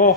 Oh.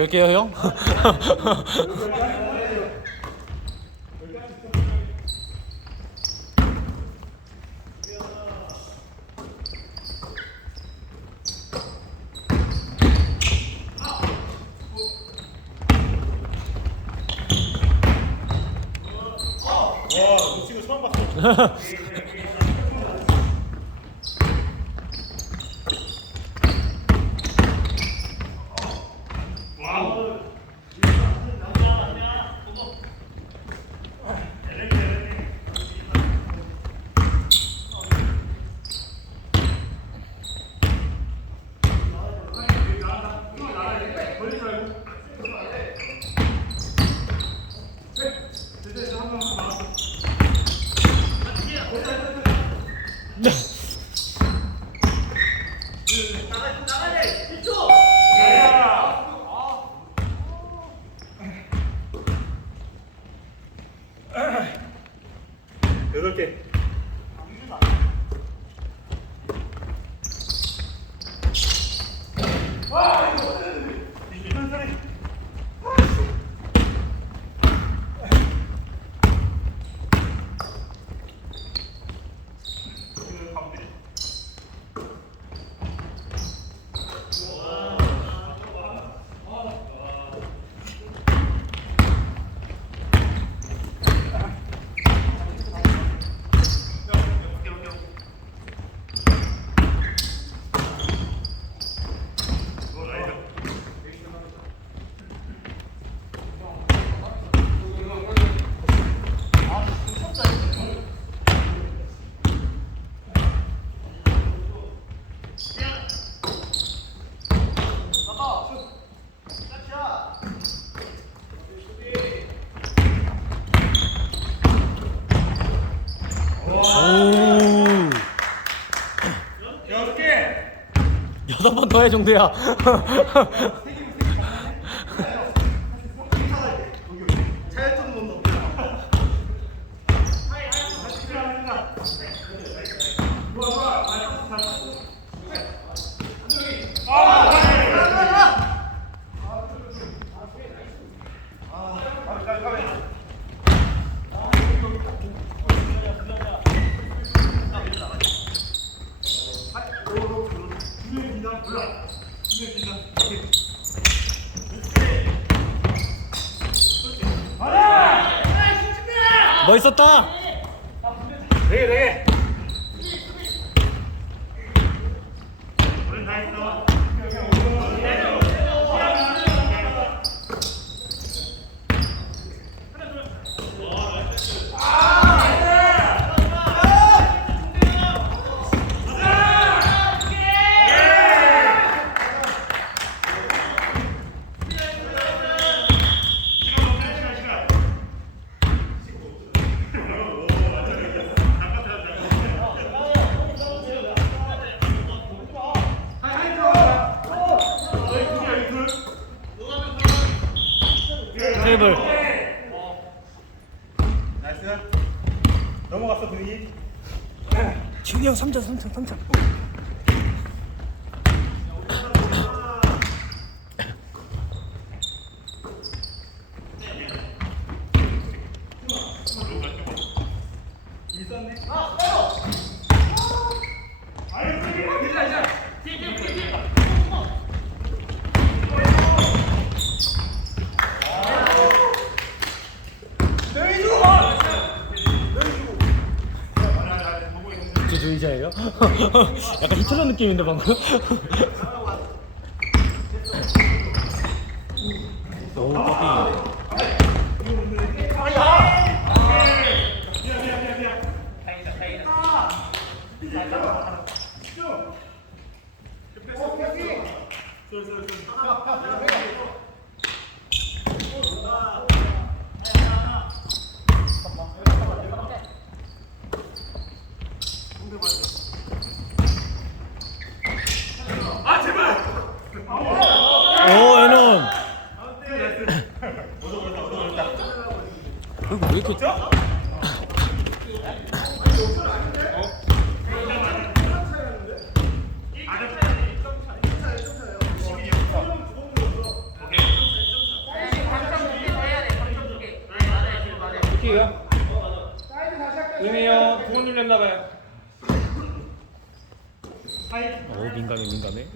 저기요 형? Why? 더 해, 정도야. 뭐 멋있었다. 되게 네, 네. 드리블. 나이스. 넘어갔어, 드리기. 지훈이 형 3점, 3점, 3점. 일선네. 아! 약간 히틀러 느낌인데 방금? 오 커피 오 에논 아이고 왜 이렇게 이렇게요. 은희 형, 두번 눌렸나봐요. 오 민감해 민감해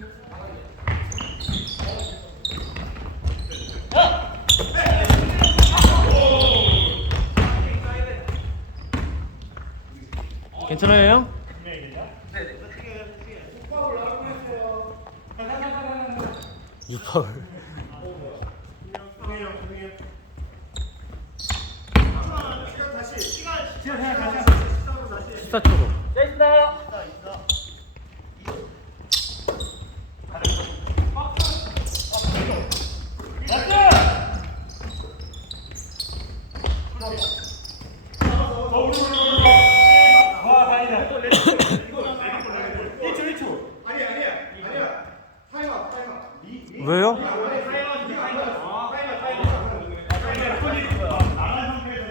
괜찮아요 형? 유파울 초보 와, 다행이다. 1초, 1초. 아니야 아니야 아니야 타임아웃 타임아웃 왜요? 근데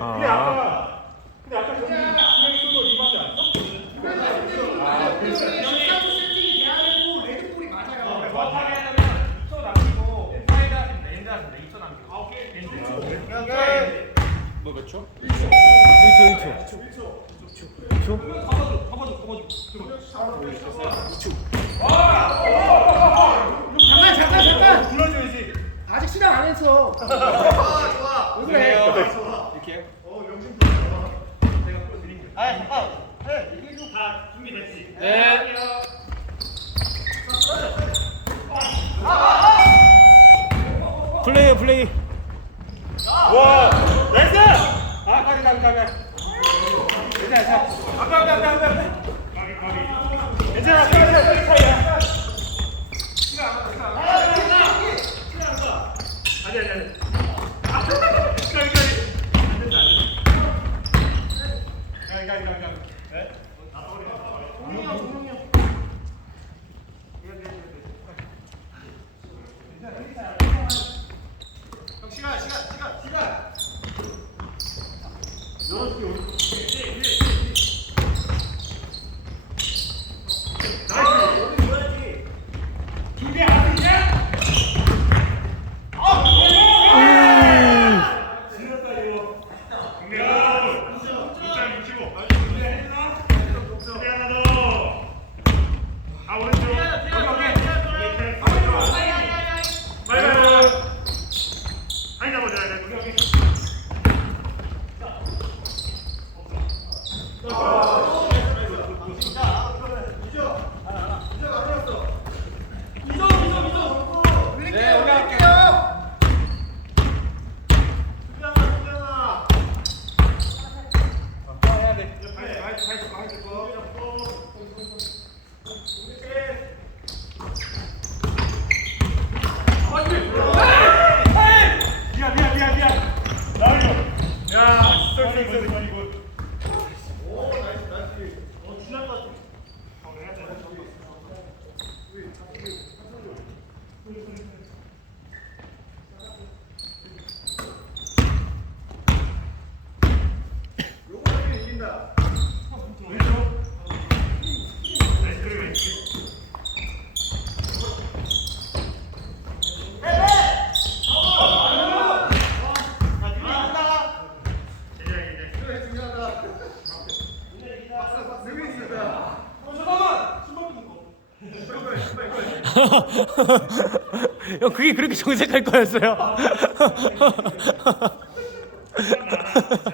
아 아까, 근데 아까 저기 분명히 쏘고 리바운드 안 써? 정확하게 하려면 2초 남기고 사이드 하시면 엔드 하시면 2초 남기고. 아, 오케이. 엔드. 뭐몇 초? 1초 1초 1초? 커버줘, 커버줘, 커버줘. 잠깐 잠깐 잠깐 불러줘야지. 아직 시작 안 했어 좋아 좋아 왜 그래 이렇게. 어 명심 좋아 아, 잠깐. 네. 이게 좀다 준비됐지. 네. 플레이 플레이 와, 나이스! 아, 가비, 가비, 가비. 괜찮아, 괜찮아. 아까, 아까, 아까, 아까. 가비, 가비. 아니, 아니, 아니. 형 그게 그렇게 정색할 거였어요?